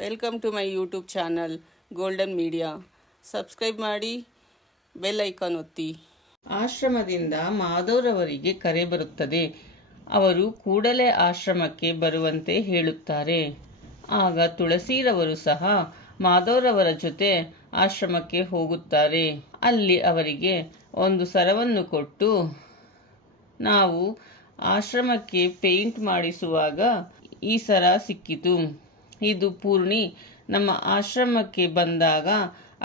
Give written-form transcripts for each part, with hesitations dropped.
Welcome to my YouTube channel golden media. Subscribe ಮಾಡಿ, bell icon ಒತ್ತಿ. ಆಶ್ರಮದಿಂದ ಮಾಧವ್ರವರಿಗೆ ಕರೆ ಬರುತ್ತದೆ. ಅವರು ಕೂಡಲೇ ಆಶ್ರಮಕ್ಕೆ ಬರುವಂತೆ ಹೇಳುತ್ತಾರೆ. ಆಗ ತುಳಸಿರವರು ಸಹ ಮಾಧವ್ರವರ ಜೊತೆ ಆಶ್ರಮಕ್ಕೆ ಹೋಗುತ್ತಾರೆ. ಅಲ್ಲಿ ಅವರಿಗೆ ಒಂದು ಸರವನ್ನು ಕೊಟ್ಟು, ನಾವು ಆಶ್ರಮಕ್ಕೆ ಪೇಂಟ್ ಮಾಡಿಸುವಾಗ ಈ ಸರ ಸಿಕ್ಕಿತು. ಇದು ಪೂರ್ಣಿ ನಮ್ಮ ಆಶ್ರಮಕ್ಕೆ ಬಂದಾಗ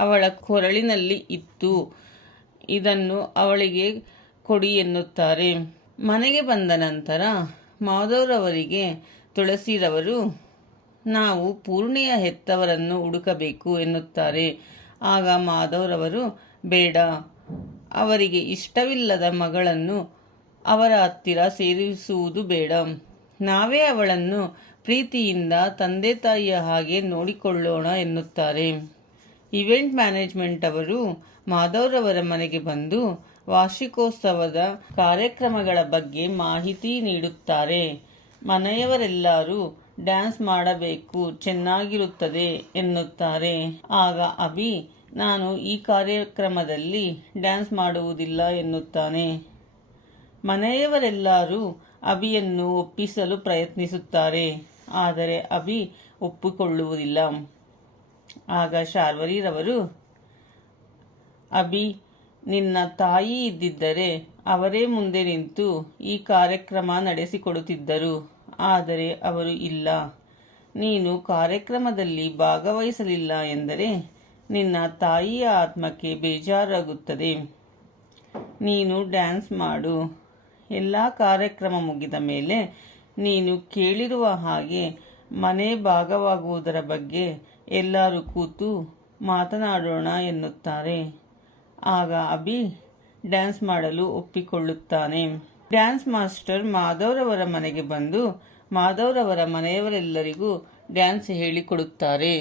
ಅವಳ ಕೊರಳಿನಲ್ಲಿ ಇತ್ತು. ಇದನ್ನು ಅವಳಿಗೆ ಕೊಡಿ ಎನ್ನುತ್ತಾರೆ. ಮನೆಗೆ ಬಂದ ನಂತರ ಮಾಧವ್ರವರಿಗೆ ತುಳಸಿರವರು, ನಾವು ಪೂರ್ಣಿಯ ಹೆತ್ತವರನ್ನು ಹುಡುಕಬೇಕು ಎನ್ನುತ್ತಾರೆ. ಆಗ ಮಾಧವ್ರವರು, ಬೇಡ, ಅವರಿಗೆ ಇಷ್ಟವಿಲ್ಲದ ಮಗಳನ್ನು ಅವರ ಹತ್ತಿರ ಸೇರಿಸುವುದು ಬೇಡ. ನಾವೇ ಅವಳನ್ನು ಪ್ರೀತಿಯಿಂದ ತಂದೆ ತಾಯಿಯ ಹಾಗೆ ನೋಡಿಕೊಳ್ಳೋಣ ಎನ್ನುತ್ತಾರೆ. ಇವೆಂಟ್ ಮ್ಯಾನೇಜ್ಮೆಂಟ್ ಅವರು ಮಾಧವ್ರವರ ಮನೆಗೆ ಬಂದು ವಾರ್ಷಿಕೋತ್ಸವದ ಕಾರ್ಯಕ್ರಮಗಳ ಬಗ್ಗೆ ಮಾಹಿತಿ ನೀಡುತ್ತಾರೆ. ಮನೆಯವರೆಲ್ಲರೂ ಡ್ಯಾನ್ಸ್ ಮಾಡಬೇಕು, ಚೆನ್ನಾಗಿರುತ್ತದೆ ಎನ್ನುತ್ತಾರೆ. ಆಗ ಅಭಿ, ನಾನು ಈ ಕಾರ್ಯಕ್ರಮದಲ್ಲಿ ಡ್ಯಾನ್ಸ್ ಮಾಡುವುದಿಲ್ಲ ಎನ್ನುತ್ತಾನೆ. ಮನೆಯವರೆಲ್ಲರೂ ಅಭಿಯನ್ನು ಒಪ್ಪಿಸಲು ಪ್ರಯತ್ನಿಸುತ್ತಾರೆ, ಆದರೆ ಅಭಿ ಒಪ್ಪಿಕೊಳ್ಳುವುದಿಲ್ಲ. ಆಗ ಶಾರ್ವರಿರವರು, ಅಭಿ, ನಿನ್ನ ತಾಯಿ ಇದ್ದಿದ್ದರೆ ಅವರೇ ಮುಂದೆ ನಿಂತು ಈ ಕಾರ್ಯಕ್ರಮ ನಡೆಸಿಕೊಡುತ್ತಿದ್ದರು. ಆದರೆ ಅವರು ಇಲ್ಲ. ನೀನು ಕಾರ್ಯಕ್ರಮದಲ್ಲಿ ಭಾಗವಹಿಸಲಿಲ್ಲ ಎಂದರೆ ನಿನ್ನ ತಾಯಿಯ ಆತ್ಮಕ್ಕೆ ಬೇಜಾರಾಗುತ್ತದೆ. ನೀನು ಡ್ಯಾನ್ಸ್ ಮಾಡು. ಎಲ್ಲ ಕಾರ್ಯಕ್ರಮ ಮುಗಿದ ಮೇಲೆ ನೀನು ಕೇಳಿರುವ ಹಾಗೆ ಮನೆ ಭಾಗವಾಗುವುದರ ಬಗ್ಗೆ ಎಲ್ಲರೂ ಕೂತು ಮಾತನಾಡೋಣ ಎನ್ನುತ್ತಾರೆ. ಆಗ ಅಭಿ ಡ್ಯಾನ್ಸ್ ಮಾಡಲು ಒಪ್ಪಿಕೊಳ್ಳುತ್ತಾನೆ. ಡ್ಯಾನ್ಸ್ ಮಾಸ್ಟರ್ ಮಾಧವ್ರವರ ಮನೆಗೆ ಬಂದು ಮಾಧವ್ರವರ ಮನೆಯವರೆಲ್ಲರಿಗೂ ಡ್ಯಾನ್ಸ್ ಹೇಳಿಕೊಡುತ್ತಾರೆ.